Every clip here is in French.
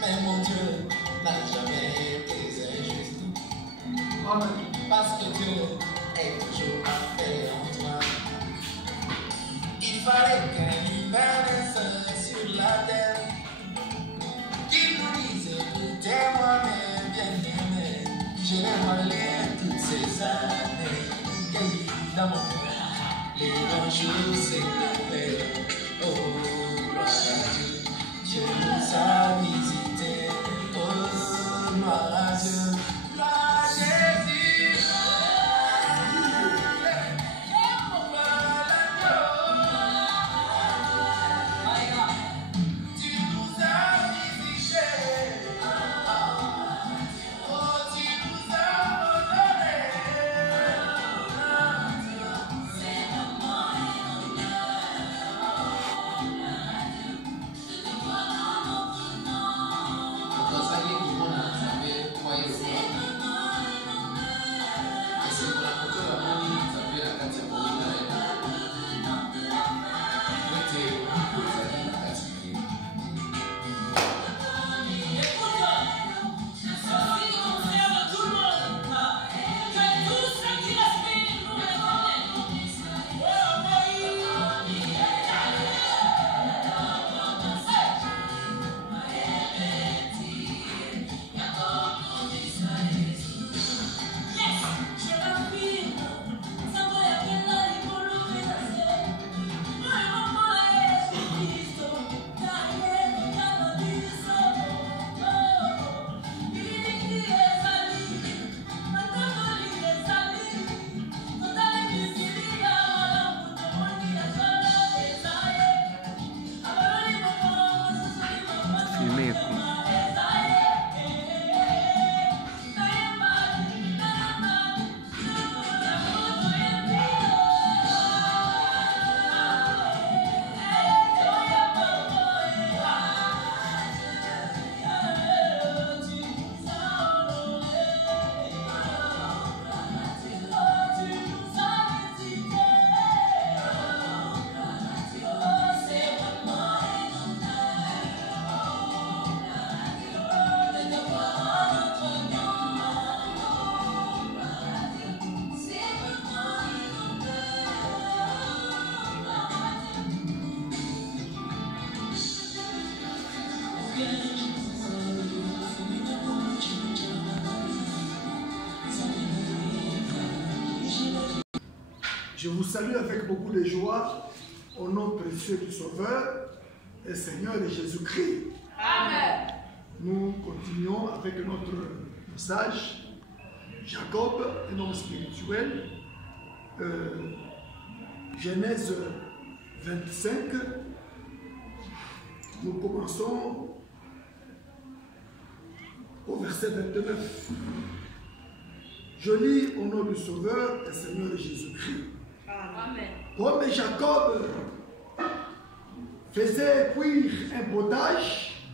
Mais mon Dieu n'a jamais été injuste. Parce que Dieu est toujours parfait en toi. Il fallait qu'un humain naisse sur la terre, qu'il nous dise écoutez moi-même bien-aimé, je l'ai parlé toutes ces années, évidemment, les bons jours s'élevaient. Oh, gloire à Dieu, Dieu nous a visités. Oh, gloire à Dieu, gloire à Jésus. Je vous salue avec beaucoup de joie au nom précieux du Sauveur et Seigneur de Jésus-Christ. Amen. Nous continuons avec notre message. Jacob, un homme spirituel. Genèse 25, nous commençons au verset 29. Je lis au nom du Sauveur et Seigneur Jésus-Christ. Amen. Comme Jacob faisait cuire un potage,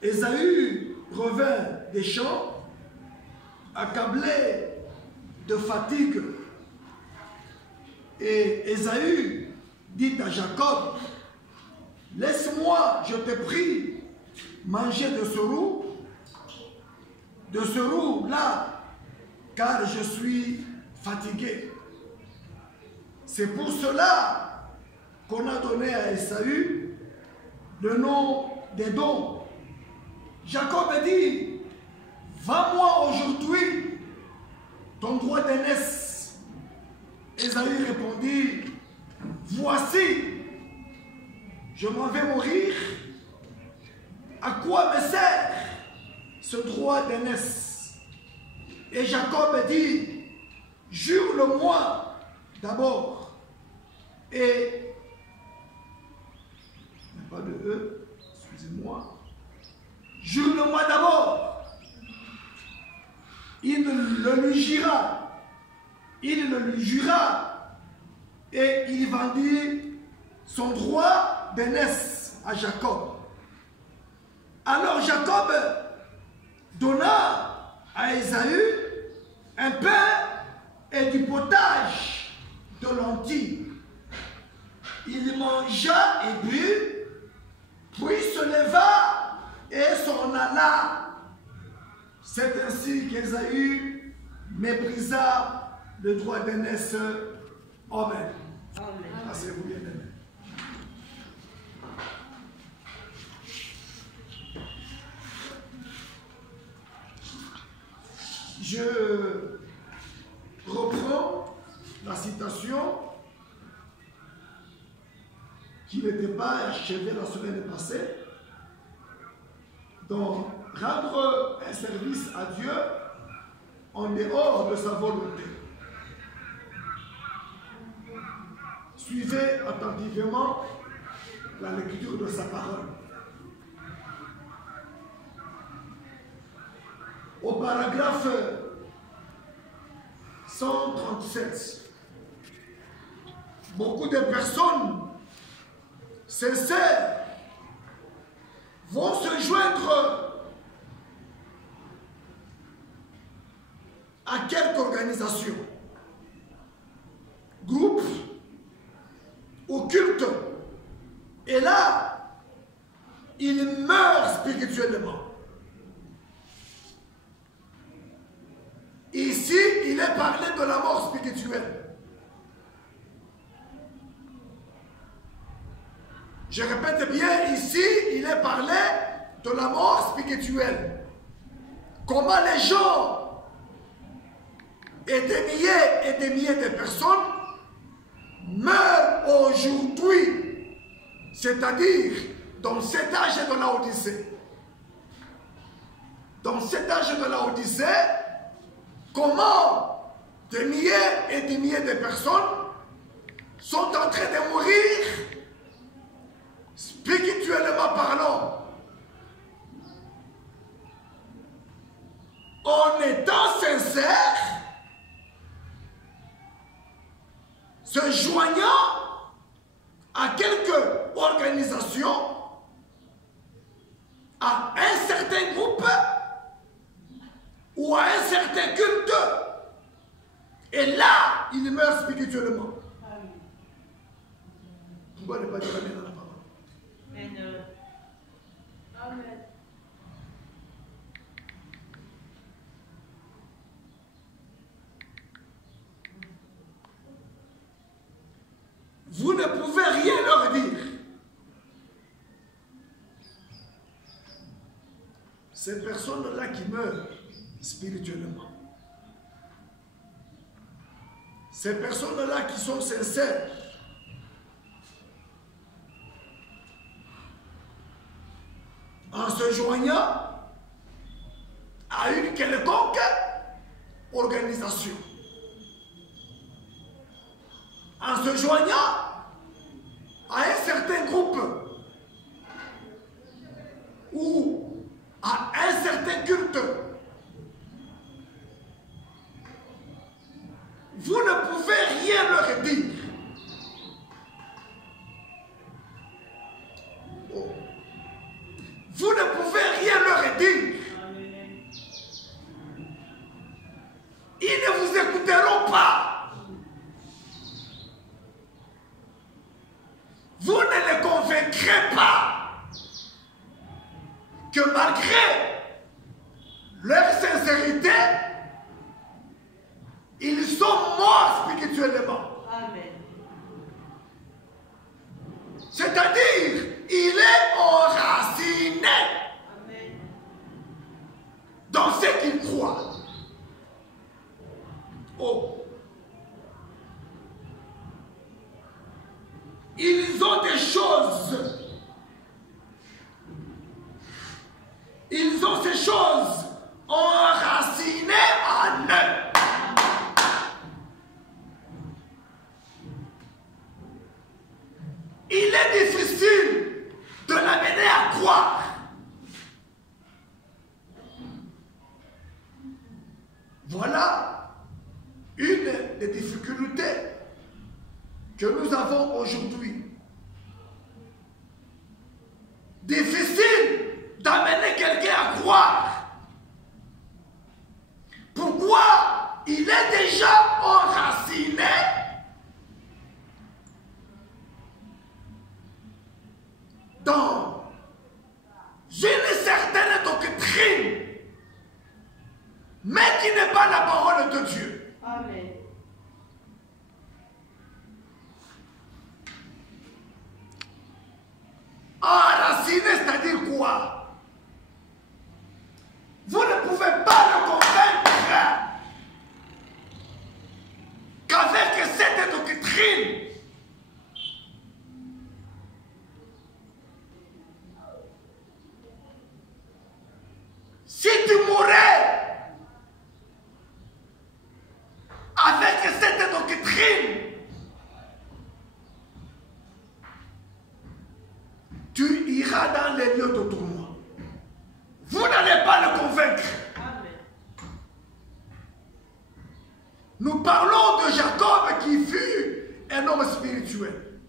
Ésaü revint des champs, accablé de fatigue. Et Ésaü dit à Jacob, « Laisse-moi, je te prie, manger de ce roux-là, car je suis fatigué. » C'est pour cela qu'on a donné à Ésaü le nom d'Édom. Jacob dit, « Va-moi aujourd'hui ton droit d'aînesse. » Ésaü répondit, « Voici, je m'en vais mourir. À quoi me sert ce droit d'aînesse? » Et Jacob dit, « Jure-le-moi d'abord. » Et, il n'y a pas de E, excusez-moi. Jure-le-moi d'abord. Il le lui jura. Il le lui jura. Et il vendit son droit d'aînesse à Jacob. Alors Jacob donna à Ésaü un pain et du potage de lentilles. Il mangea et but, puis se leva et s'en alla. C'est ainsi qu'Ésaü méprisa le droit d'aînesse. Amen. Asseyez-vous bien, amen. Je reprends la citation qui n'était pas achevée la semaine passée. Donc, rendre un service à Dieu en dehors de sa volonté. Suivez attentivement la lecture de sa parole. Au paragraphe 137, beaucoup de personnes sincères vont se joindre à quelque organisation, groupe ou culte, et là, ils meurent spirituellement. Ici, il est parlé de la mort spirituelle. Je répète bien, ici, il est parlé de la mort spirituelle. Comment les gens et des milliers de personnes meurent aujourd'hui, c'est-à-dire dans cet âge de la Odyssée. Dans cet âge de la Odyssée, comment des milliers et des milliers de personnes sont en train de mourir spirituellement parlant, en étant sincères, se joignant à quelques organisations, à un certain groupe ou à un certain culte, et là, il meurt spirituellement. Pourquoi ne pas dire amen à la parole? Amen. Amen. Vous ne pouvez rien leur dire. Ces personnes-là qui meurent spirituellement, ces personnes-là qui sont sincères, en se joignant à une quelconque organisation, en se joignant certain groupe ou à un certain culte, vous ne pouvez rien leur dire. Oh. Vous ne pouvez rien leur dire. Ils ne vous écouteront pas. Vous ne les convaincrez pas que malgré leur sincérité, ils sont morts spirituellement. Amen. C'est-à-dire, il est enraciné Amen. dans ce qu'il croit. Oh. Ils ont des choses. Ils ont ces choses enracinées en eux. Il est difficile de l'amener à croire. Voilà une des difficultés que nous avons aujourd'hui. Difficile d'amener quelqu'un à croire. Pourquoi? Il est déjà enraciné dans une certaine doctrine, mais qui n'est pas la parole de Dieu. Amen. Enraciné, c'est-à-dire quoi? Vous ne pouvez pas le convaincre qu'avec cette doctrine, si tu mourais avec cette doctrine, tu iras dans les lieux de tournoi. Vous n'allez pas le convaincre. Amen. Nous parlons de Jacob qui fut un homme spirituel.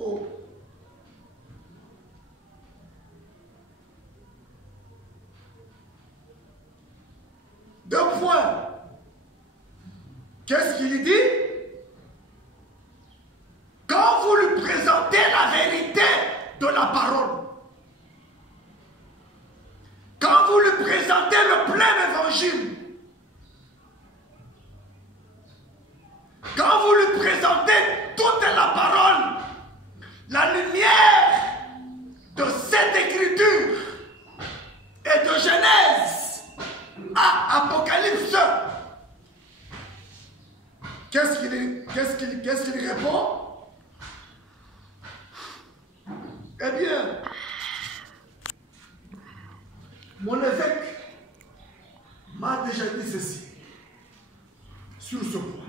Oh. Deux points. Qu'est-ce qu'il dit? Quand vous lui présentez la vérité de la parole, quand vous lui présentez le plein évangile, quand vous lui présentez toute la parole, la lumière de cette écriture et de Genèse à Apocalypse, qu'est-ce qu'il répond? Eh bien, mon évêque m'a déjà dit ceci sur ce point.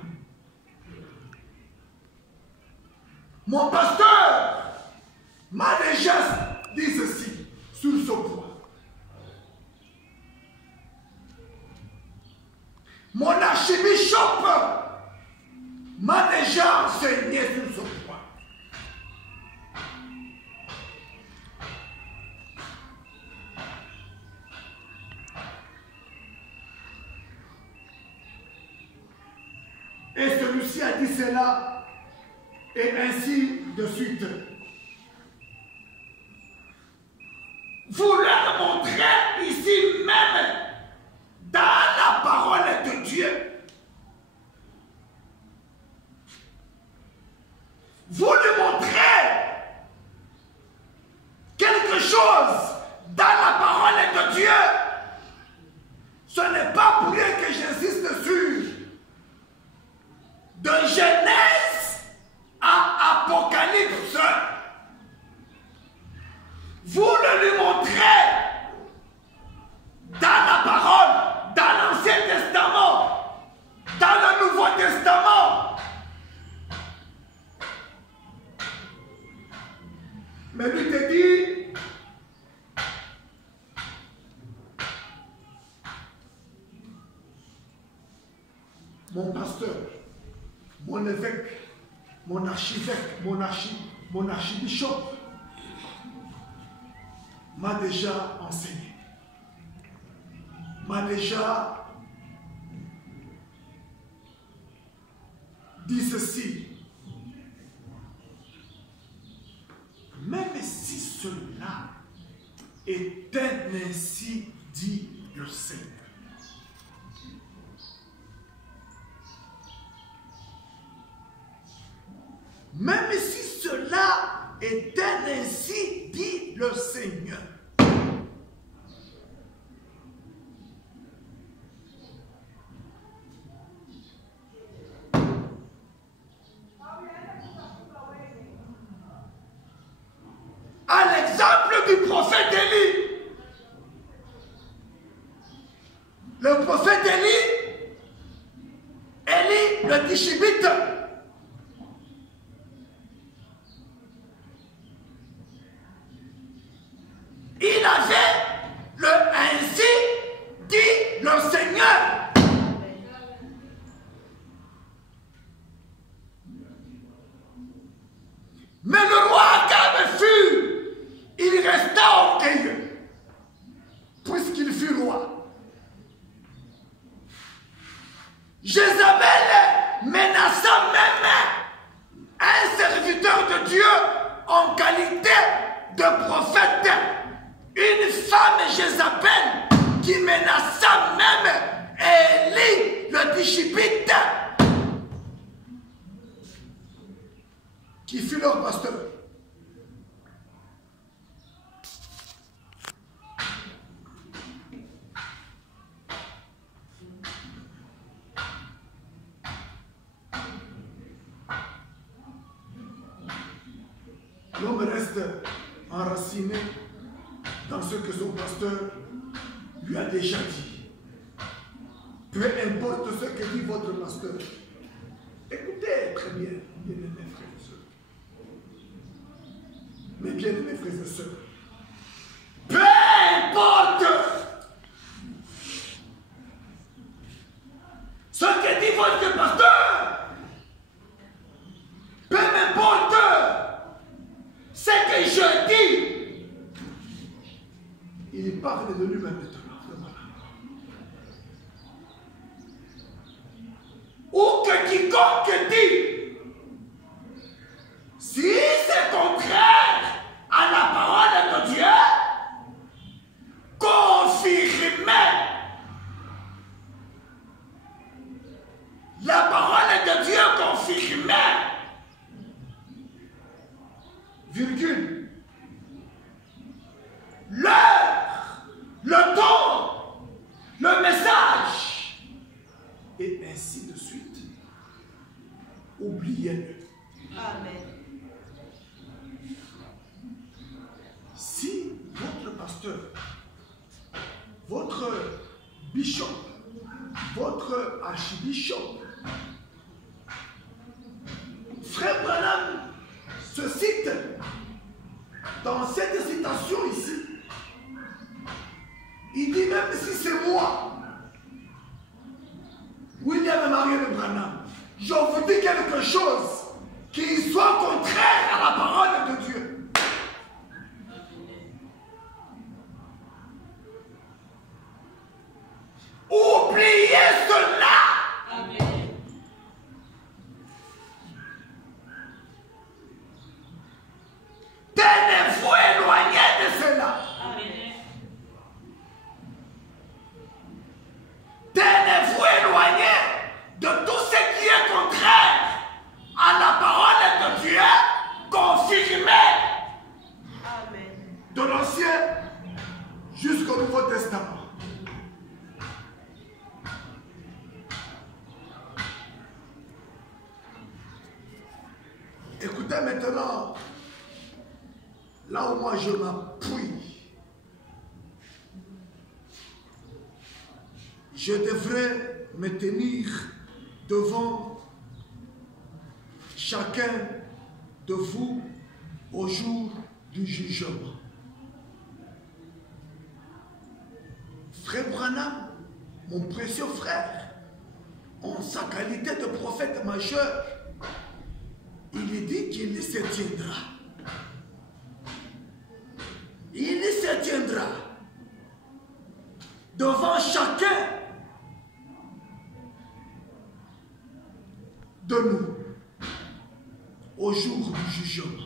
Mon pasteur m'a déjà dit ceci sur ce point. Mon archibishop m'a déjà enseigné sur ce point. Et celui-ci a dit cela, et ainsi de suite. Vous leur montrez ici même, dans la parole de Dieu, vous lui montrez quelque chose dans la parole de Dieu. Ce n'est pas pour rien que j'insiste sur de Genèse à Apocalypse. Vous le lui montrez mon pasteur, mon évêque, mon archevêque, mon archibishop m'a déjà enseigné, m'a déjà dit ceci. Même si cela était ainsi dit le Seigneur. Même si cela était ainsi dit le Seigneur. À l'exemple du prophète Élie. Le prophète Élie, le Tishbite, il avait le ainsi dit le Seigneur. Mais le roi Akab il resta orgueilleux, puisqu'il fut roi. Jézabel menaça même un serviteur de Dieu en qualité de prophète. Une femme Jézabel qui menaça même Élie le Tishbite, qui fut leur pasteur. L'homme reste enraciné dans ce que son pasteur lui a déjà dit. Peu importe ce que dit votre pasteur. Écoutez très bien, bien-aimés frères et sœurs. Mes bien-aimés frères et sœurs. Peu importe ce que dit votre pasteur. Peu importe ce que je dis, il parle de lui-même maintenant. Ou que quiconque dit, si c'est contraire à la parole de Dieu, confirmez. La parole de Dieu confirmée. Virgule. L'heure, le temps, le message, et ainsi de suite. Oubliez-le. Amen. Si votre pasteur, votre bishop, votre archibishop, Frère Branham se cite dans cette citation ici. Il dit même si c'est moi, William Marion Branham, je vous dis quelque chose qui soit contraire à la parole de Dieu. Oubliez cela. Amen. Tenez-vous éloigné de cela. Amen. Tenez-vous éloigné de tout ce qui est contraire à la parole de Dieu confirmée. Amen. De l'Ancien jusqu'au Nouveau Testament. Écoutez maintenant, là où moi je m'appuie, je devrais me tenir devant chacun de vous au jour du jugement. Frère Branham, mon précieux frère, en sa qualité de prophète majeur, il dit qu'il se tiendra. Il se tiendra devant chacun de nous au jour du jugement.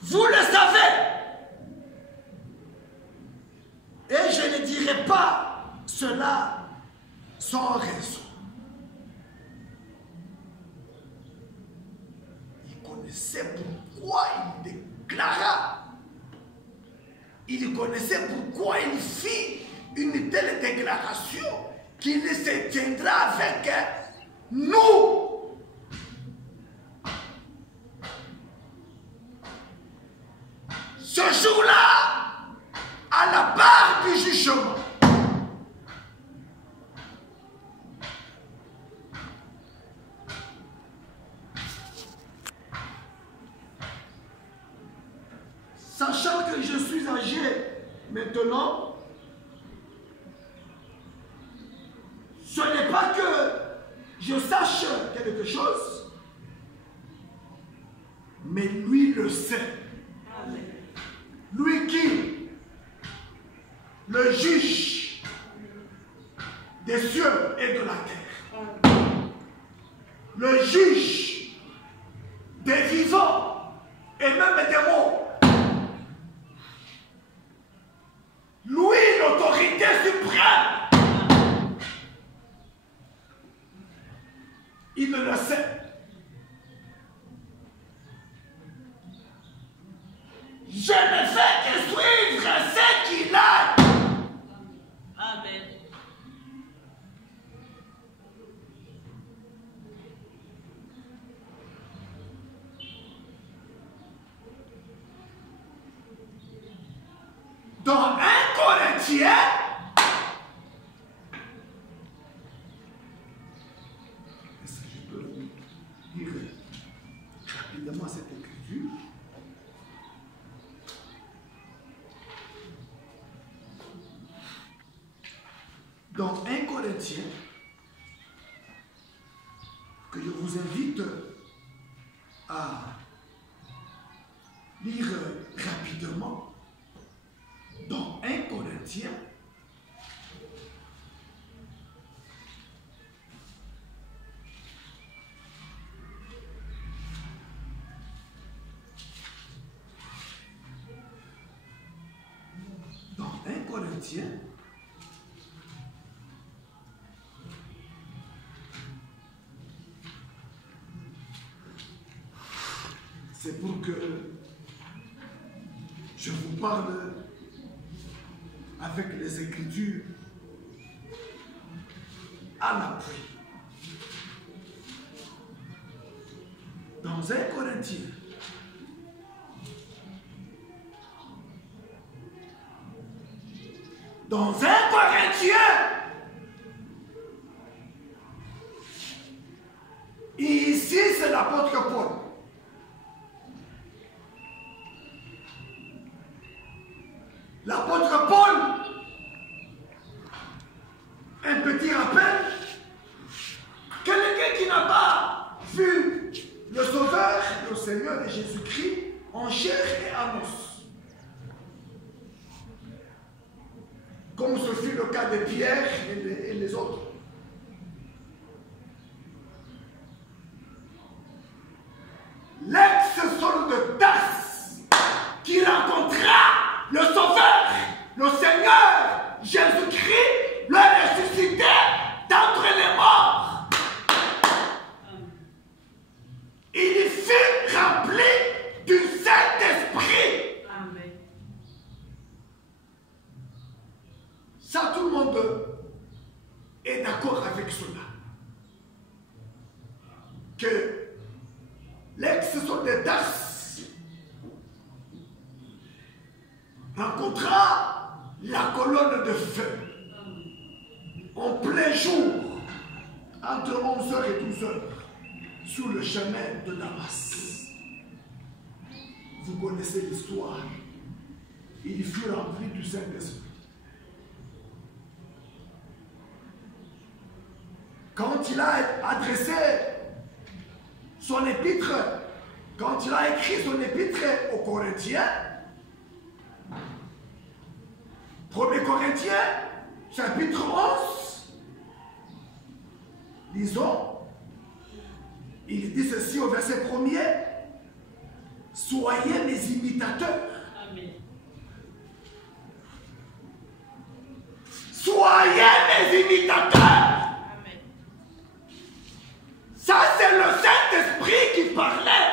Vous le savez. Et je ne dirai pas cela sans raison. Il connaissait pourquoi il déclara. Il connaissait pourquoi il fit une telle déclaration qu'il se tiendra avec nous. Ce jour-là, à la barre du jugement. Sachant que je suis âgé maintenant, ce n'est pas que je sache quelque chose, mais lui le sait. Lui qui, le juge des cieux et de la terre, le juge des vivants et même des morts, lui, l'autorité suprême, il le sait. Je ne fais que suivre ce qu'il a. Amen. Dans 1 Corinthiens, est-ce que je peux lire rapidement cette écriture? Dans 1 Corinthiens, que je vous invite à lire rapidement, dans 1 Corinthiens, c'est pour que je vous parle avec les Écritures à l'appui. Dans 1 Corinthiens, ici c'est l'apôtre Paul. L'apôtre Paul, un petit rappel, quelqu'un qui n'a pas vu le Sauveur, le Seigneur et Jésus-Christ en chair et en os. Comme ce fut le cas de Pierre et les autres. L'ex-Saul de Tarse qui rencontra le Sauveur, le Seigneur Jésus-Christ, le ressuscité d'entre les morts. Il fut rempli du Saint-Esprit. Amen. Ça, tout le monde est d'accord avec cela. Que l'ex-Saul de Tarse rencontra la colonne de feu en plein jour, entre 11h et 12h, sur le chemin de Damas. vous connaissez l'histoire. Il fut rempli du Saint-Esprit. Quand il a adressé son épître, quand il a écrit son épître aux Corinthiens, 1 Corinthiens, chapitre 11, lisons, il dit ceci au verset 1er, soyez mes imitateurs. Amen. Soyez mes imitateurs. Amen. Ça, c'est le Saint-Esprit qui parlait.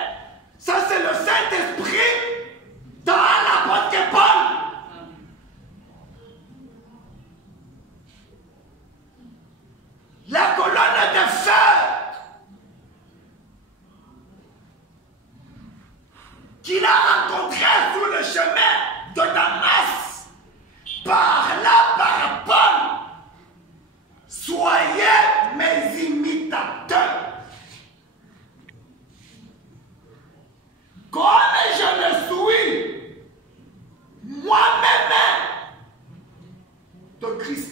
Ça, c'est le Saint-Esprit dans l'apôtre Paul. La colonne de feu qu'il a rencontré sur le chemin de Damas parla par Paul. Soyez mes imitateurs. Comme je le suis moi-même de Christ.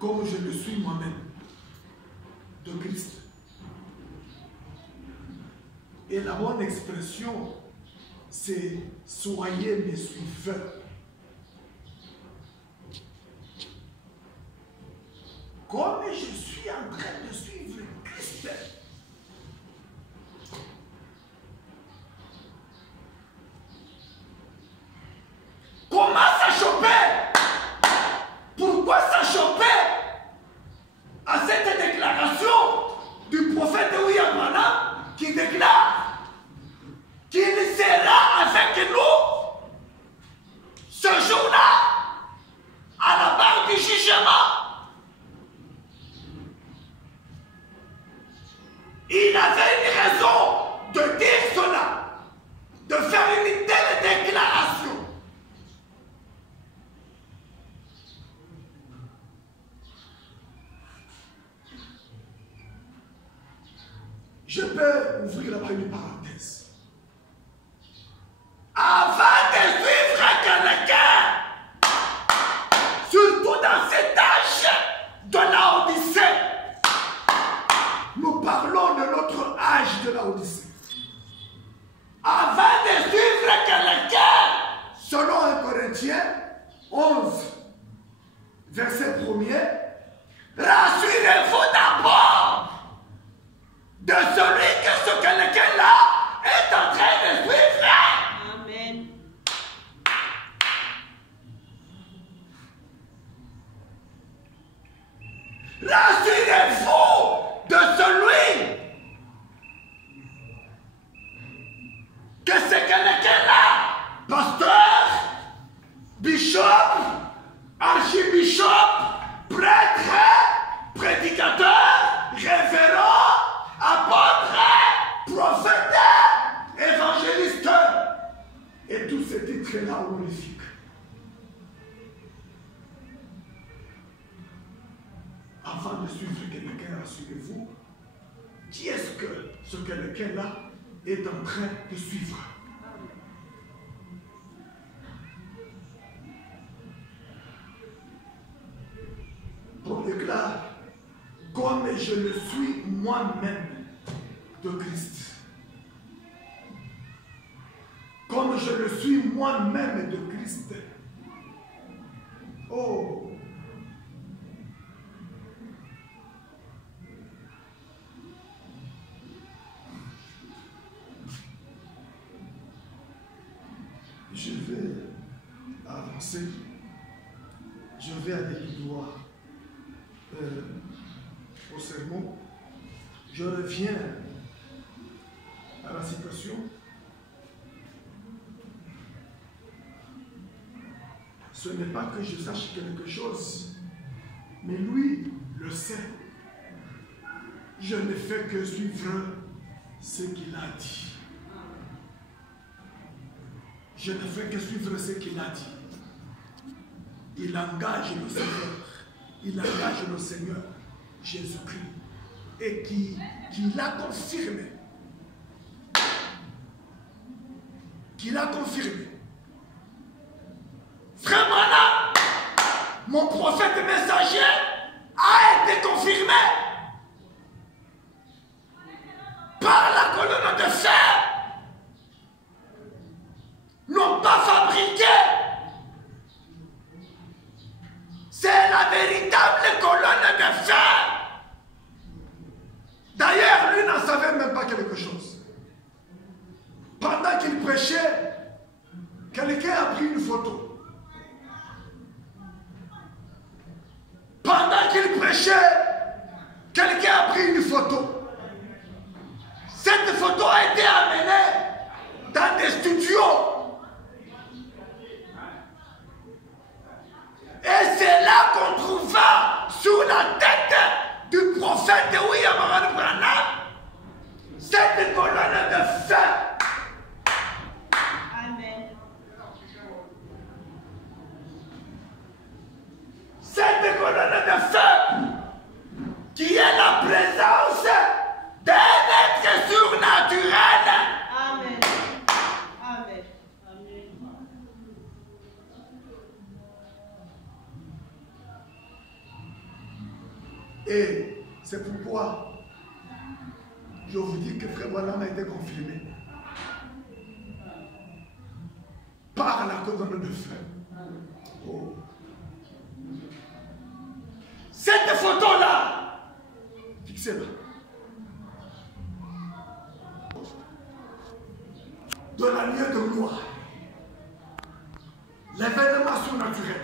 Comme je le suis moi-même de Christ. Et la bonne expression, c'est soyez mes suiveurs. Comme je suis en train de suivre Christ. Comment ça choper? Pourquoi ça choper à cette déclaration du prophète William Branham qui déclare qu'il sera avec nous ce jour-là à la barre du jugement? Il avait une raison de dire cela, de faire une telle déclaration. Je peux ouvrir là-bas une parenthèse. Avant de suivre quelqu'un, surtout dans cet âge de la Odyssée, nous parlons de notre âge de la Odyssée. Avant de suivre quelqu'un, selon 1 Corinthiens 11, verset 1er, rassurez-vous d'abord de celui que ce quelqu'un-là est en train de suivre. Amen. Rassurez-vous de celui que ce quelqu'un-là, pasteur, bishop, archibishop, prêtre, prédicateur, révérend, apôtre, prophète, évangéliste, et tous ces titres-là honorifiques. Avant de suivre quelqu'un, rassurez-vous, qui est-ce que ce quelqu'un-là est en train de suivre? Paul déclare, comme je le suis moi-même de Christ. Comme je le suis moi-même de Christ. Oh! Je vais avancer. Je vais aller tout droit au sermon. Je reviens à la situation. Ce n'est pas que je sache quelque chose, mais lui le sait. Je ne fais que suivre ce qu'il a dit. Je ne fais que suivre ce qu'il a dit. il engage le Seigneur. Il engage le Seigneur Jésus-Christ. Et qui l'a confirmé. Qui l'a confirmé. Frère Branham, mon prophète messager a été confirmé par la colonne de fer, non pas fabriquée. C'est la véritable colonne de fer. D'ailleurs, lui n'en savait même pas quelque chose. Pendant qu'il prêchait, quelqu'un a pris une photo. Pendant qu'il prêchait, quelqu'un a pris une photo. Cette photo a été amenée dans des studios. Et c'est là qu'on trouva sur la tête du prophète William Branham cette colonne de fer. Amen. Cette colonne de feu qui est la présence d'un être surnaturel. Amen. Amen. Amen. Et c'est pourquoi je vous dis que Frère Branham a été confirmé par la colonne de feu. Oh. Cette photo-là, fixez-la. De la nuée de gloire. L'événement surnaturel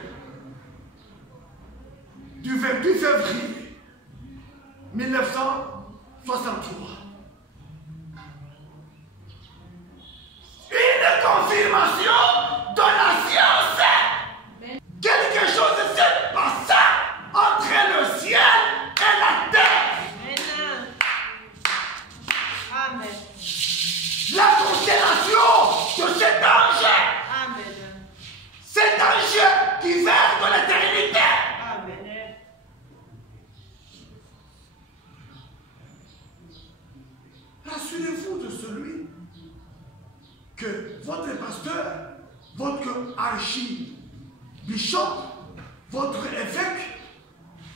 du 28 février 1963. Une confirmation de la science. Quelque chose s'est passé entre le ciel et la terre. Amen. Amen. La constellation de cet ange. Amen. Cet ange qui vient de l'éternité. Amen. Rassurez-vous de celui que votre pasteur, votre archibishop, votre évêque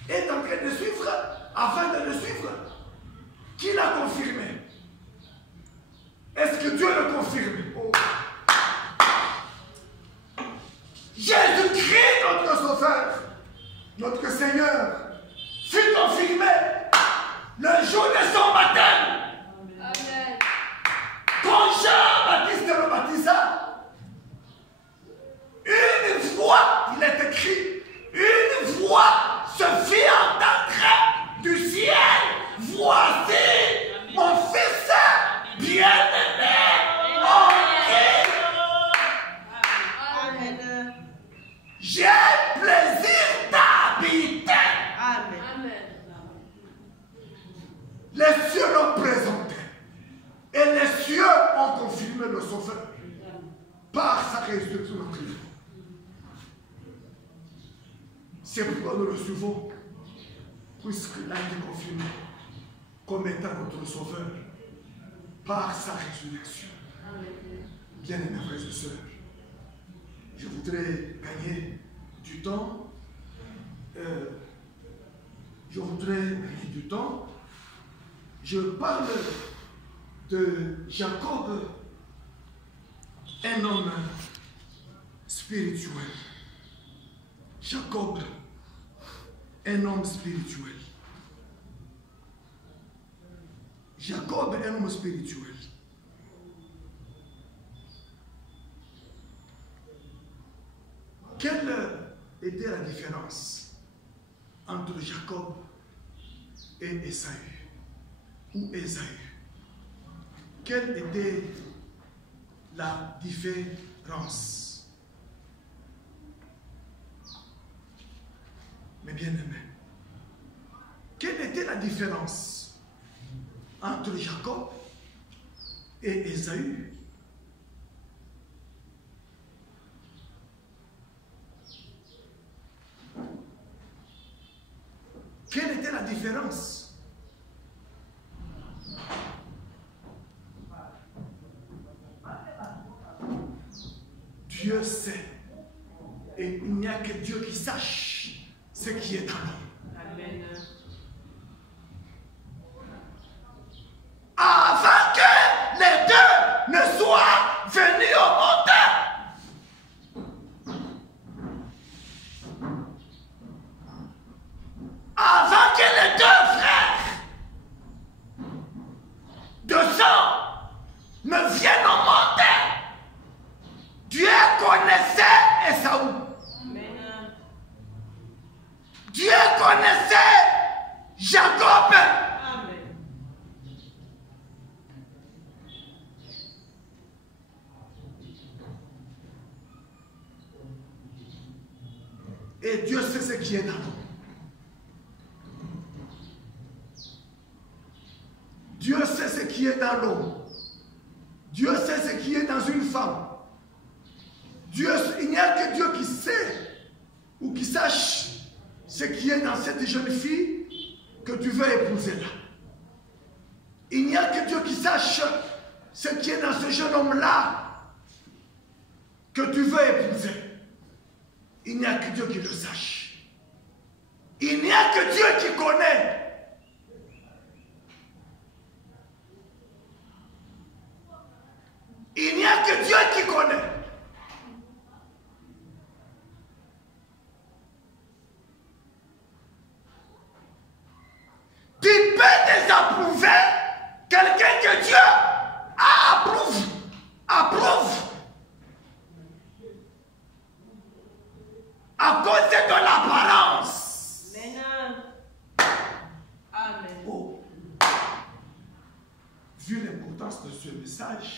est en train de suivre, afin de le suivre. Qui l'a confirmé? Est-ce que Dieu le confirme? Oh. Jésus-Christ, notre Sauveur, notre Seigneur, fut confirmé le jour de son baptême. Amen. Quand Jean-Baptiste le baptisa, une voix, il est écrit, une voix se fit entendre du ciel. Voici mon fils bien-aimé, en qui Amen. j'ai plaisir d'habiter. Amen. Les cieux l'ont présenté. Et les cieux ont confirmé le Sauveur par sa résurrection en triomphe. C'est pourquoi nous le suivons, puisqu'il a été confirmé comme étant notre Sauveur par sa résurrection. Bien-aimés frères et sœurs, je voudrais gagner du temps. Je parle de Jacob, un homme spirituel. Jacob, un homme spirituel. Jacob, un homme spirituel. Quelle était la différence entre Jacob et Ésaü ou Ésaü? Quelle était la différence? Mes bien-aimés, quelle était la différence entre Jacob et Ésaü? différence. Dieu sait. Et il n'y a que Dieu qui sache ce qui est dans l'homme. Amen. Avant que les deux ne soient venus au monde. Avant que les deux frères de sang ne viennent au monde, Dieu connaissait Esaü. Amen. Dieu connaissait Jacob. Amen. Et Dieu sait ce qui est dans nous. Dieu sait ce qui est dans l'homme. Dieu sait ce qui est dans une femme. Dieu, il n'y a que Dieu qui sait ou qui sache ce qui est dans cette jeune fille que tu veux épouser là. Il n'y a que Dieu qui sache ce qui est dans ce jeune homme-là que tu veux épouser. Il n'y a que Dieu qui le sache. Il n'y a que Dieu qui connaît. Il n'y a que Dieu qui connaît. Tu peux désapprouver quelqu'un que Dieu approuve à cause de l'apparence. Amen. Amen. Oh. Vu l'importance de ce message,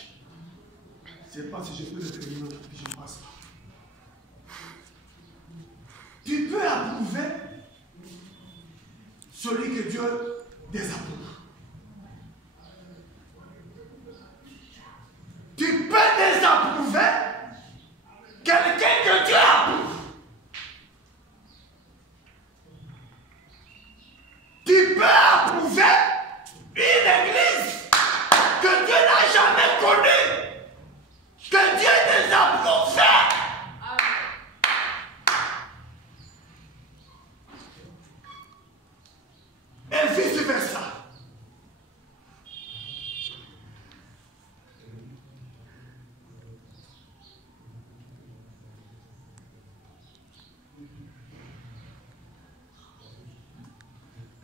je ne sais pas si je peux le terminer, je ne pense pas. Tu peux approuver celui que Dieu désapprouve. Tu peux désapprouver quelqu'un que Dieu approuve. Tu peux approuver une église que Dieu n'a jamais connue, que Dieu désapprouve. Et vice versa.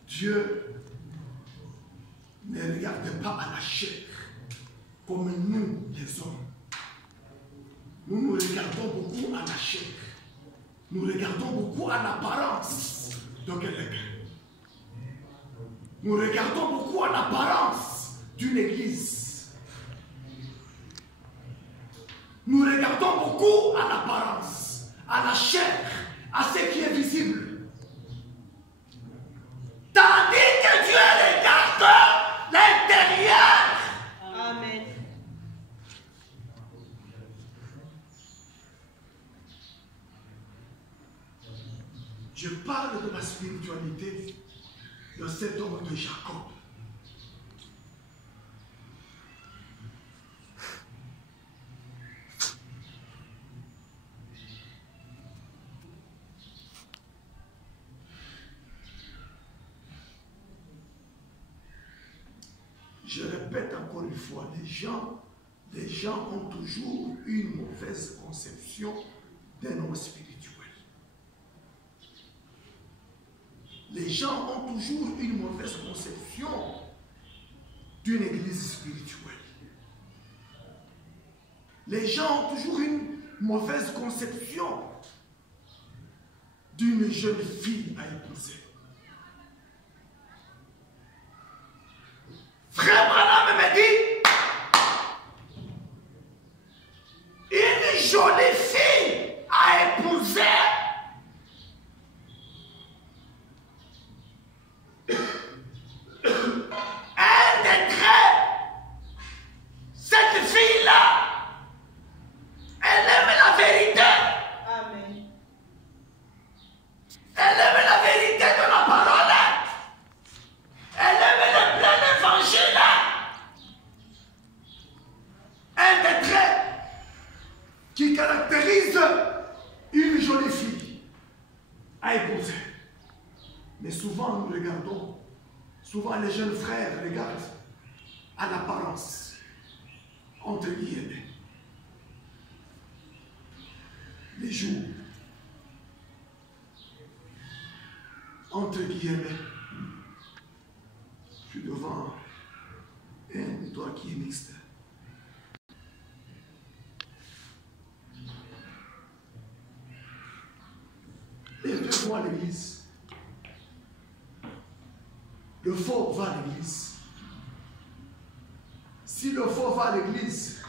Dieu ne regarde pas à la chair comme nous les hommes. Nous regardons beaucoup à la chair. Nous regardons beaucoup à l'apparence de quelqu'un. Nous regardons beaucoup à l'apparence d'une église. Nous regardons beaucoup à l'apparence, à la chair, à ce qui est visible. Tandis que Dieu regarde l'intérieur. Amen. Je parle de la spiritualité de cet homme de Jacob. Je répète encore une fois, les gens ont toujours une mauvaise conception d'un homme spirituel. Les gens ont toujours une mauvaise conception d'une église spirituelle. Les gens ont toujours une mauvaise conception d'une jeune fille à épouser. Frère Branham me dit, une jolie fille à épouser, un des traits, cette fille-là, elle aime la vérité. Amen. Elle aime la vérité de à épouser. Mais souvent, nous regardons, souvent les jeunes frères regardent à l'apparence, entre guillemets. Les jours, entre guillemets, je suis devant un de toi qui est mixte. Les deux vont à l'église. Le faux va à l'église. Si le faux va à l'église,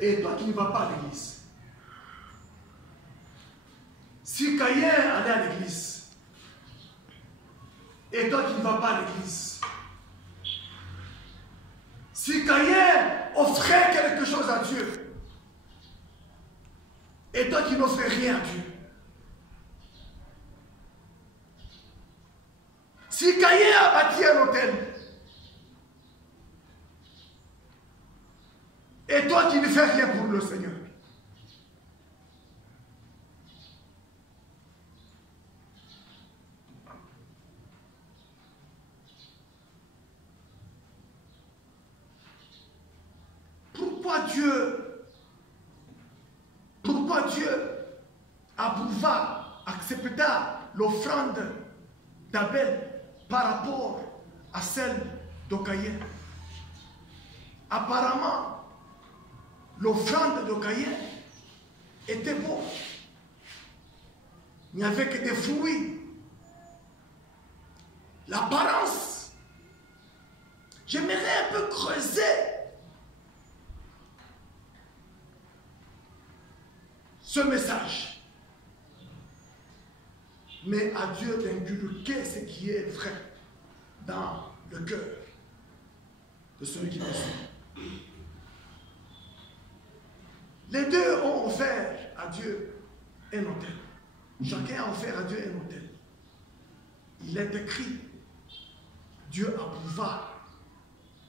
et toi qui ne vas pas à l'église. Si Caïn allait à l'église, et toi qui ne vas pas à l'église. Si Caïn offrait quelque chose à Dieu, et toi qui n'offrais rien à Dieu. Si Caïn a bâti un hôtel, et toi qui ne fais rien pour le Seigneur. Pourquoi Dieu accepta l'offrande d'Abel par rapport à celle de Caïn? Apparemment, l'offrande de Caïn était bonne. Il n'y avait que des fruits. L'apparence. J'aimerais un peu creuser ce message. Mais à Dieu d'inculquer ce qui est vrai dans le cœur de celui qui nous suit. Les deux ont offert à Dieu un autel. Chacun a offert à Dieu un autel. Il est écrit, Dieu approuva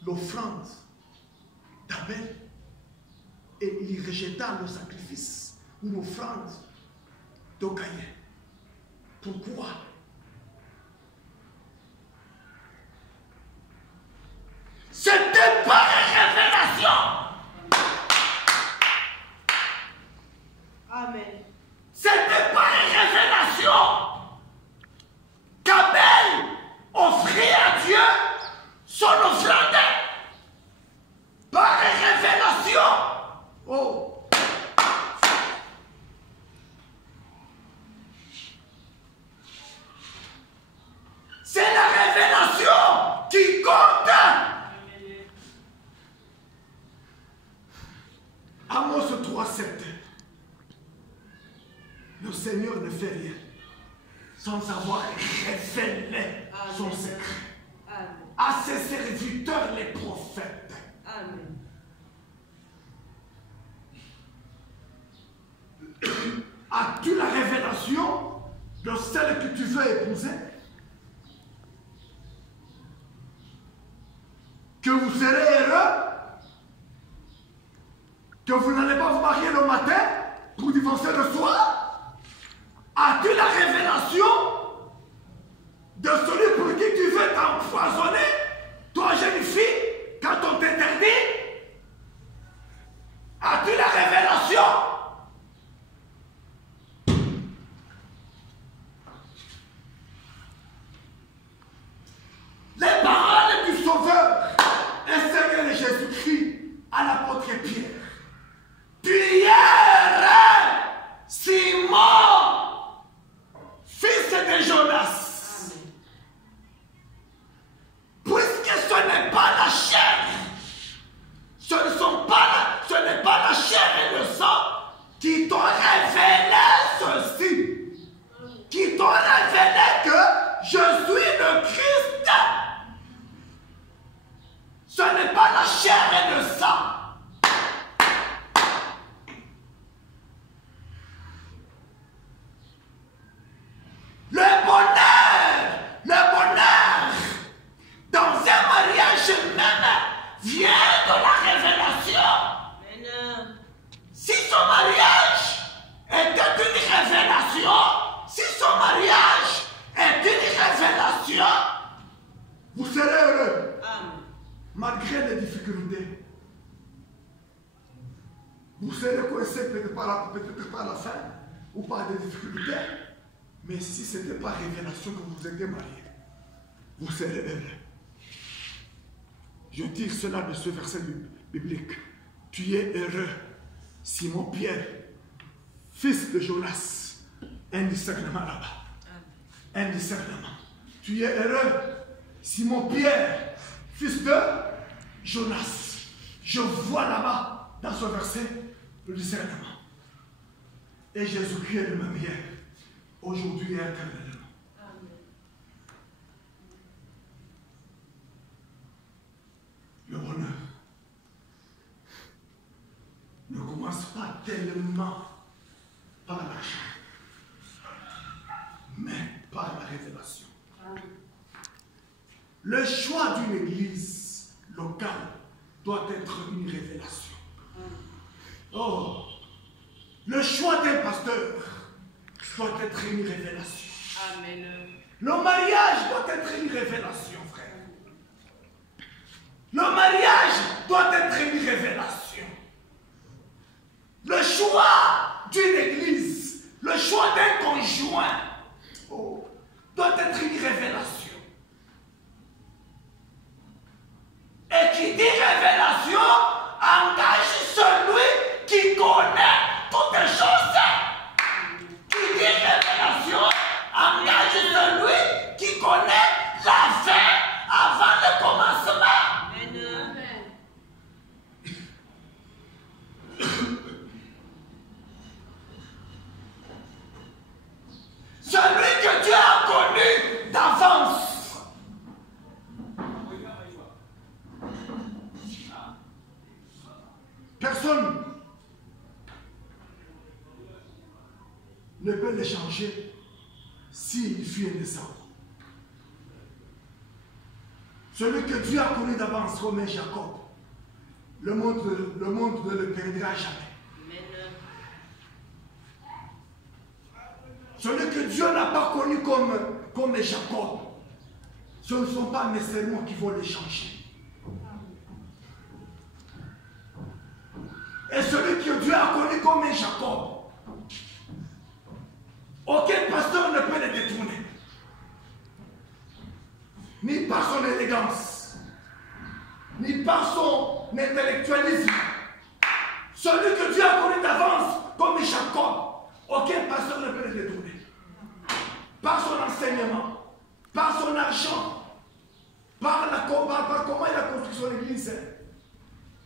l'offrande d'Abel et il rejeta le sacrifice ou l'offrande de Caïn. Pourquoi? C'était par révélation. Amen. C'était par révélation qu'Abel offrit à Dieu son offrande. Par révélation. Oh. C'est la révélation qui compte. Amos 3:7. Le Seigneur ne fait rien sans avoir révélé son secret à ses serviteurs les prophètes. Amen. As-tu la révélation de celle que tu veux épouser? Que vous serez heureux? Que vous n'allez pas vous marier le matin pour divorcer le soir? As-tu la révélation de celui pour qui tu veux t'empoisonner, toi jeune fille, quand on t'interdit? As-tu la révélation? Les paroles du Sauveur et Seigneur Jésus-Christ à l'apôtre Pierre. Pierre, Simon, fils difficultés. Vous serez coincé peut-être pas à la fin, ou par des difficultés, mais si ce n'était pas révélation que vous étiez marié, vous serez heureux. Je tire cela de ce verset biblique. Tu es heureux, Simon-Pierre, fils de Jonas. Un discernement là-bas. Un discernement. Tu es heureux, Simon-Pierre, fils de Jonas. Je vois là-bas, dans ce verset, le discernement. Et Jésus-Christ est le même hier, aujourd'hui et éternellement. Le bonheur ne commence pas tellement par l'argent, mais par la révélation. Le choix d'une église locale doit être une révélation. Oh, le choix d'un pasteur doit être une révélation. Amen. Le mariage doit être une révélation, frère. Le mariage doit être une révélation. Le choix d'une église, le choix d'un conjoint, doit être une révélation. Et qui dit révélation, engage celui qui connaît toutes les choses. Qui dit révélation, engage celui qui connaît la fin avant le commencement. Celui que Dieu a connu d'avance. Personne ne peut l'échanger s'il fuit un descendant. Celui que Dieu a connu d'avance, comme Jacob, le monde ne le perdra jamais. Celui que Dieu n'a pas connu comme Jacob, ce ne sont pas nécessairement qui vont l'échanger. Et celui que Dieu a connu comme Jacob, aucun pasteur ne peut le détourner. Ni par son élégance, ni par son intellectualisme. Celui que Dieu a connu d'avance comme Jacob, aucun pasteur ne peut le détourner. Par son enseignement, par son argent, par comment il a construit son église,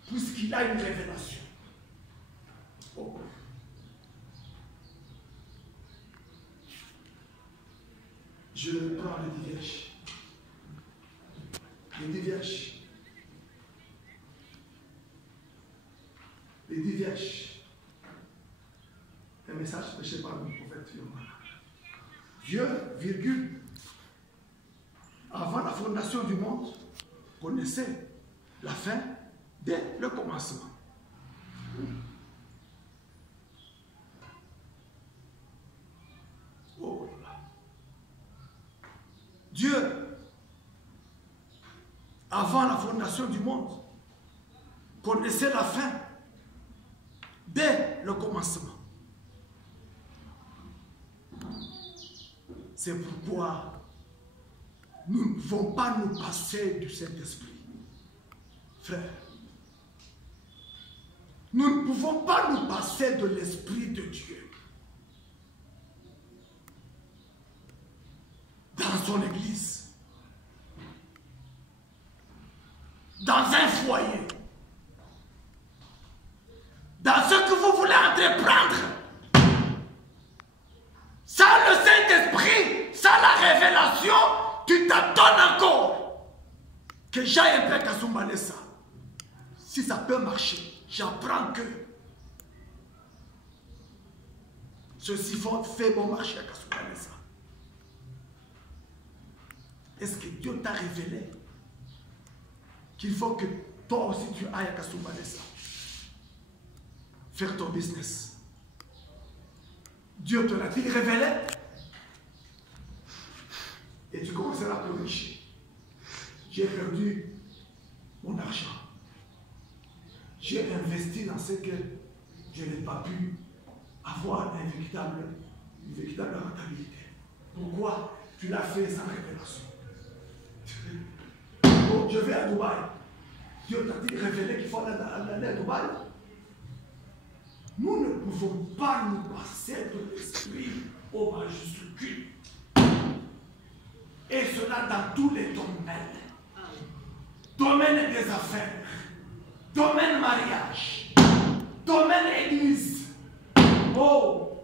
puisqu'il a une révélation. Oh. Je prends les 10 vierges. Les 10 vierges. Les 10 vierges. Un message prêché par le prophète Fiona. Dieu, virgule, avant la fondation du monde, connaissait la fin dès le commencement. Oh là. Dieu, avant la fondation du monde, connaissait la fin dès le commencement. C'est pourquoi nous ne pouvons pas nous passer du Saint-Esprit. Frère, nous ne pouvons pas nous passer de l'Esprit de Dieu. Dans son église, dans un foyer, dans ce que vous voulez entreprendre. Sans le Saint-Esprit, sans la révélation, tu t'attends encore que j'aille un peu à Kasumbalesa. Si ça peut marcher, j'apprends que ceci fait bon marché à Kasumbalesa. Est-ce que Dieu t'a révélé qu'il faut que toi aussi tu ailles à Kasumbalesa faire ton business? Dieu te l'a-t-il révélé? Et tu commenceras à te richer. J'ai perdu mon argent. pensé que je n'ai pas pu avoir une véritable rentabilité. Pourquoi? Tu l'as fait sans révélation. Oh, je vais à Dubaï. Dieu t'a-t-il révélé qu'il faut aller à Dubaï? Nous ne pouvons pas nous passer de l'esprit au majuscule. Et cela dans tous les domaines. Domaine des affaires, domaine mariage, domaine église. Oh!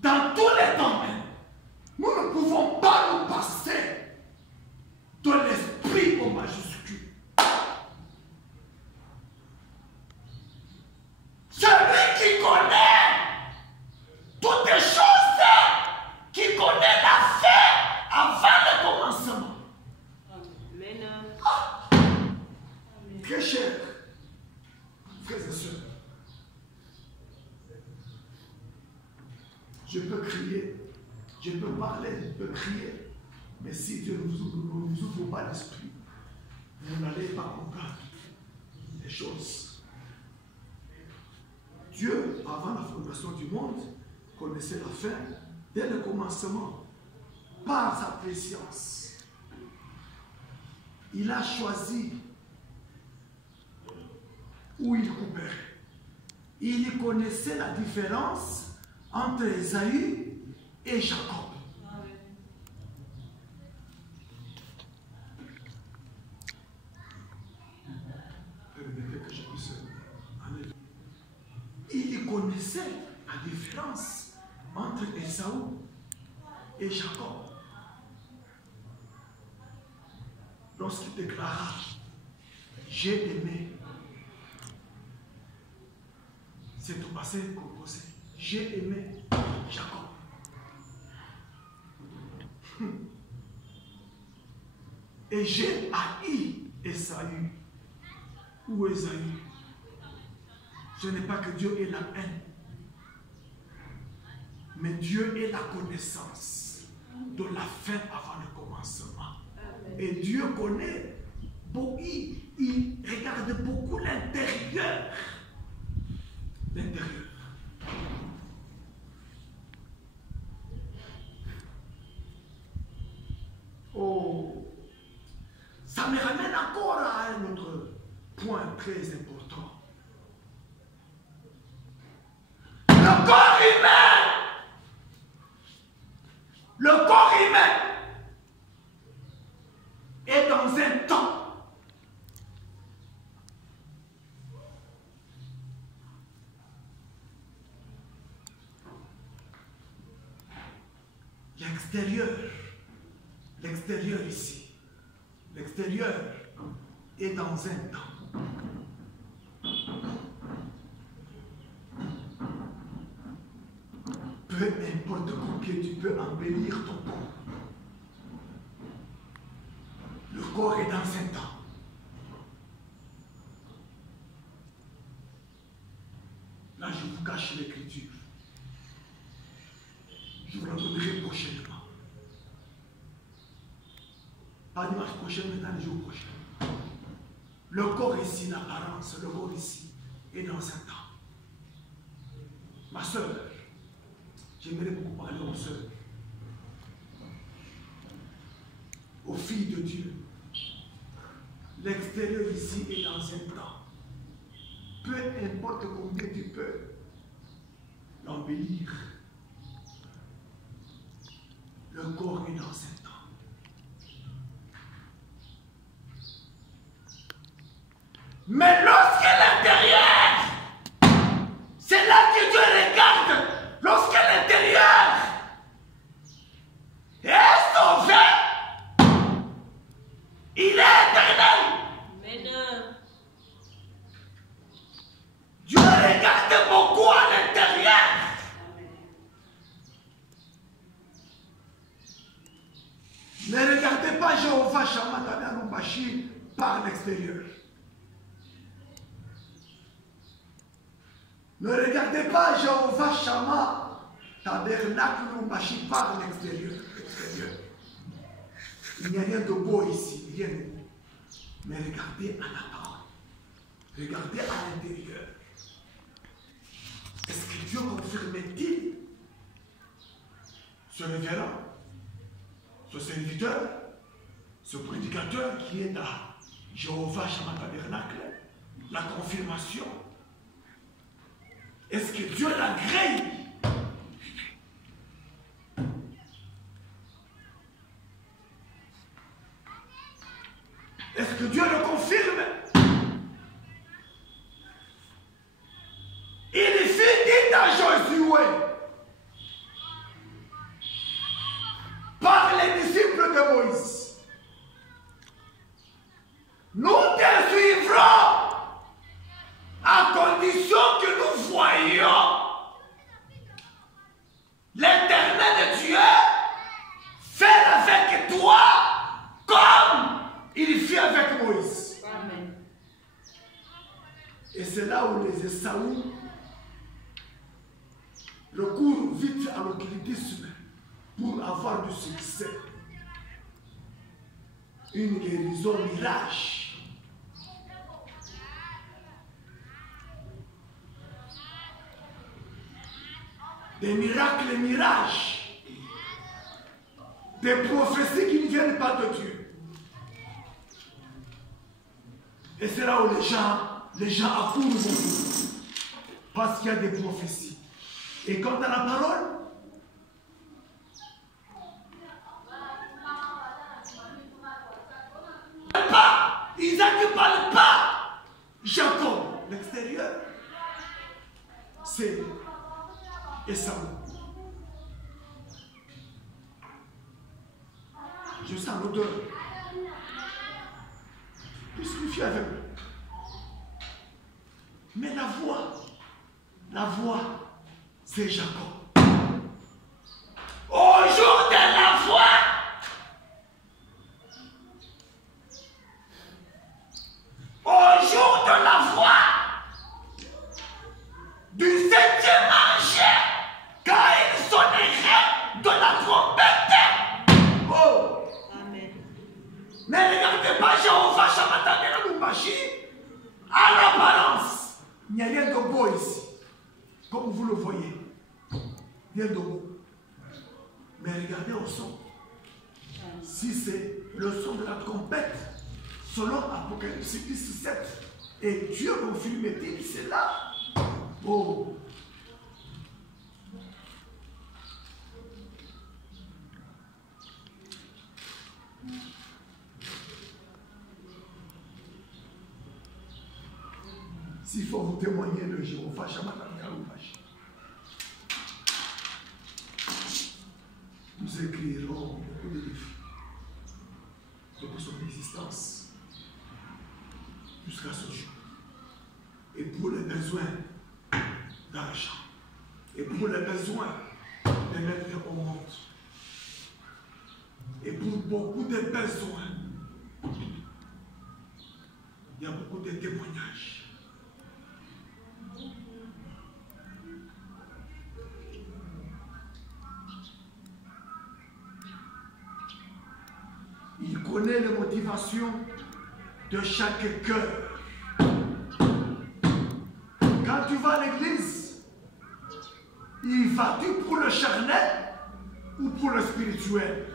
Dans tous les domaines, nous ne pouvons pas nous passer de l'esprit au majuscule. Celui qui connaît toutes les choses, qui connaît la fin avant le commencement. Très cher, frères et sœurs, je peux crier, je peux parler, je peux crier, mais si Dieu ne vous ouvre pas l'esprit, vous n'allez pas comprendre les choses. Dieu, avant la fondation du monde, connaissait la fin dès le commencement, par sa préscience. Il a choisi où il coupait. Il connaissait la différence entre Esaü et Jacob. Il connaissait la différence entre Esaü et Jacob. Lorsqu'il déclara, j'ai aimé, c'est au passé composé. J'ai aimé Jacob. Et j'ai haï Esaü ou Esaü. Ce n'est pas que Dieu ait la haine, mais Dieu ait la connaissance de la fin avant le commencement. Et Dieu connaît, il regarde beaucoup l'intérieur. L'intérieur. Oh, ça me ramène encore à un autre point très important. Le corps humain est dans un temps. L'extérieur ici, l'extérieur est dans un temps. Peu importe combien tu peux embellir ton corps, le corps est dans un temps. Là, je vous cache l'écriture. Je vous la donnerai prochainement. Pas dimanche prochain, mais dans les jours prochains. Le corps ici, l'apparence, le corps ici, est dans un temps. Ma soeur, j'aimerais beaucoup parler aux soeurs, aux filles de Dieu. L'extérieur ici est dans un temps. Peu importe combien tu peux l'embellir, le corps est dans un temps. Mais lorsque l'intérieur, c'est là que Dieu regarde, lorsque l'intérieur est sauvé, il est éternel. Amen. Dieu regarde beaucoup à l'intérieur. Ne regardez pas Jéhovah Shammah Tabernacle par l'extérieur. Ne regardez pas Jéhovah Shammah Tabernacle par l'extérieur. Il n'y a rien de beau ici, rien de beau. Mais regardez à la parole. Regardez à l'intérieur. Est-ce que Dieu confirme-t-il ce révérend, ce serviteur, ce prédicateur qui est à Jéhovah Shammah Tabernacle, la confirmation? Est-ce que Dieu l'agrée? Est-ce que Dieu le confirme? Il fut dit à Josué par les disciples de Moïse: nous te suivrons à condition que nous voyions l'Éternel Dieu faire avec toi comme il fit avec Moïse. Amen. Et c'est là où les Esaü recourent vite à l'occultisme pour avoir du succès. Une guérison mirage. Des miracles mirages. Des prophéties qui ne viennent pas de Dieu. Et c'est là où les gens accourent beaucoup. Parce qu'il y a des prophéties. Et quant à la parole, Isaac ne parle pas. Jacob, l'extérieur, c'est Esaü. Je sens l'odeur. Puisqu'il avec eux. Mais la voix, c'est Jacob. Au jour de la voix, au jour de la voix du 7e ange, quand il sonnerait de la trompette. Oh! Amen. Mais regardez pas Jéhovah Shammah Tabernacle à l'apparence. Il n'y a rien de beau ici. Comme vous le voyez. Rien de beau. Mais regardez au son. Si c'est le son de la trompette, selon Apocalypse 17, et Dieu confirme-t-il cela? Oh! S'il faut vous témoigner de Jéhovah Shammah Tabernacle, nous écrirons beaucoup de défis de son existence jusqu'à ce jour. Et pour les besoins d'argent, et pour les besoins de mettre au monde, et pour beaucoup de besoins, il y a beaucoup de témoignages. Il connaît les motivations de chaque cœur. Quand tu vas à l'église, y vas-tu pour le charnel ou pour le spirituel?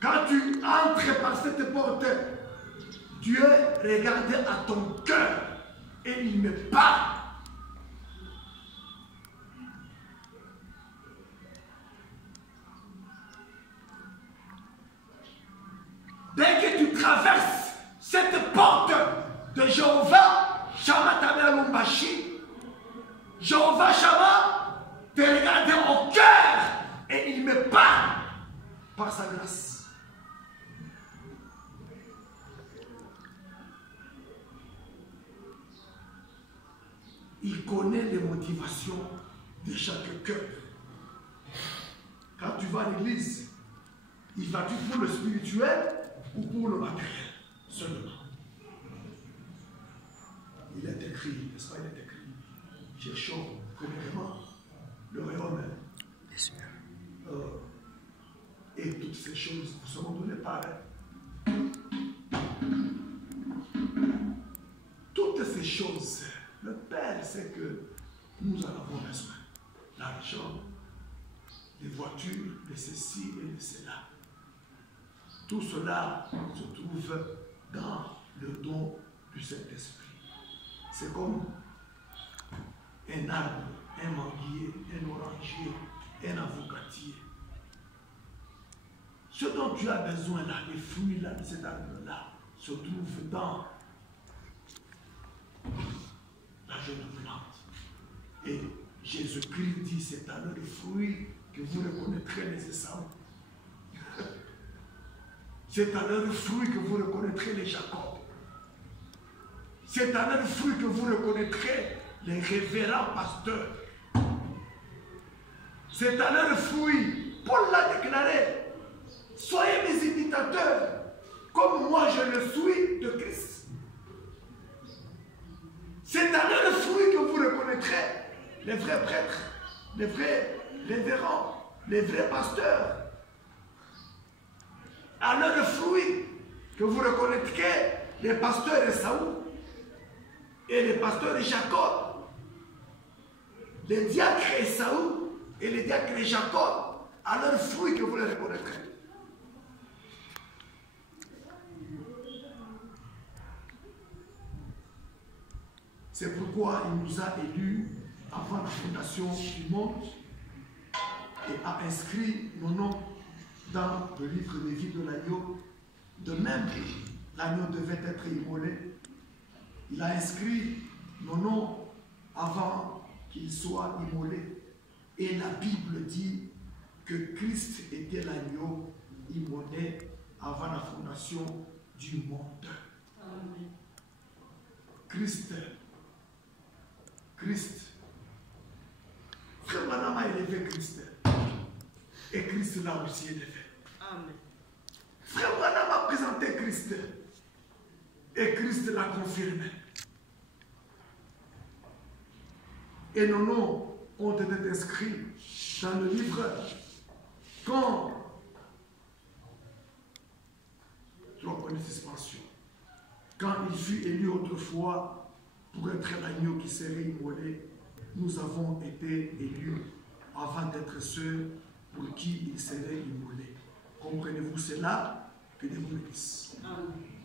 Quand tu entres par cette porte, Dieu regarde à ton cœur et il me parle. Dès que tu traverses cette porte de Jéhovah Shammah Tabernacle, Jéhovah Shammah te regarde au cœur et il me parle par sa grâce. Il connaît les motivations de chaque cœur. Quand tu vas à l'église, il va-tu pour le spirituel ou pour le matériel seulement? Il est écrit, n'est-ce pas? Il est écrit. Cherchons premièrement le royaume. Et toutes ces choses vous seront données par elle. Toutes ces choses. Le Père sait que nous en avons besoin. L'argent, les voitures, les ceci et les cela. Tout cela se trouve dans le don du Saint-Esprit. C'est comme un arbre, un manguier, un orangier, un avocatier. Ce dont tu as besoin là, les fruits là, de cet arbre-là, se trouvent dans la jeune plante. Et Jésus-Christ dit, c'est à l'heure de fruits que vous reconnaîtrez les Esaü. C'est à l'heure de fruits que vous reconnaîtrez les Jacob. C'est à l'heure de fruits que vous reconnaîtrez les révérends pasteurs. C'est à l'heure de fruits, Paul l'a déclaré, soyez mes imitateurs, comme moi je le suis de Christ. C'est à l'heure de fruits que vous reconnaîtrez les vrais prêtres, les vrais révérends, les vrais pasteurs. À l'heure de fruits que vous reconnaîtrez les pasteurs d'Esaü et les pasteurs de Jacob, les diacres Esaü et les diacres de Jacob, à leurs fruits que vous les reconnaîtrez. C'est pourquoi il nous a élus avant la fondation du monde et a inscrit nos noms dans le livre de vie de l'agneau. De même, l'agneau devait être immolé. Il a inscrit nos noms avant qu'il soit immolé. Et la Bible dit que Christ était l'agneau immolé avant la fondation du monde. Amen. Christ. Frère Branham a élevé Christ. Et Christ l'a aussi élevé. Amen. Frère Branham a présenté Christ. Et Christ l'a confirmé. Et nos noms ont été inscrits dans le livre quand quand il fut élu autrefois pour être l'agneau qui serait immolé, nous avons été élus avant d'être ceux pour qui il serait immolé. Comprenez-vous cela? Que Dieu vous bénisse. Amen.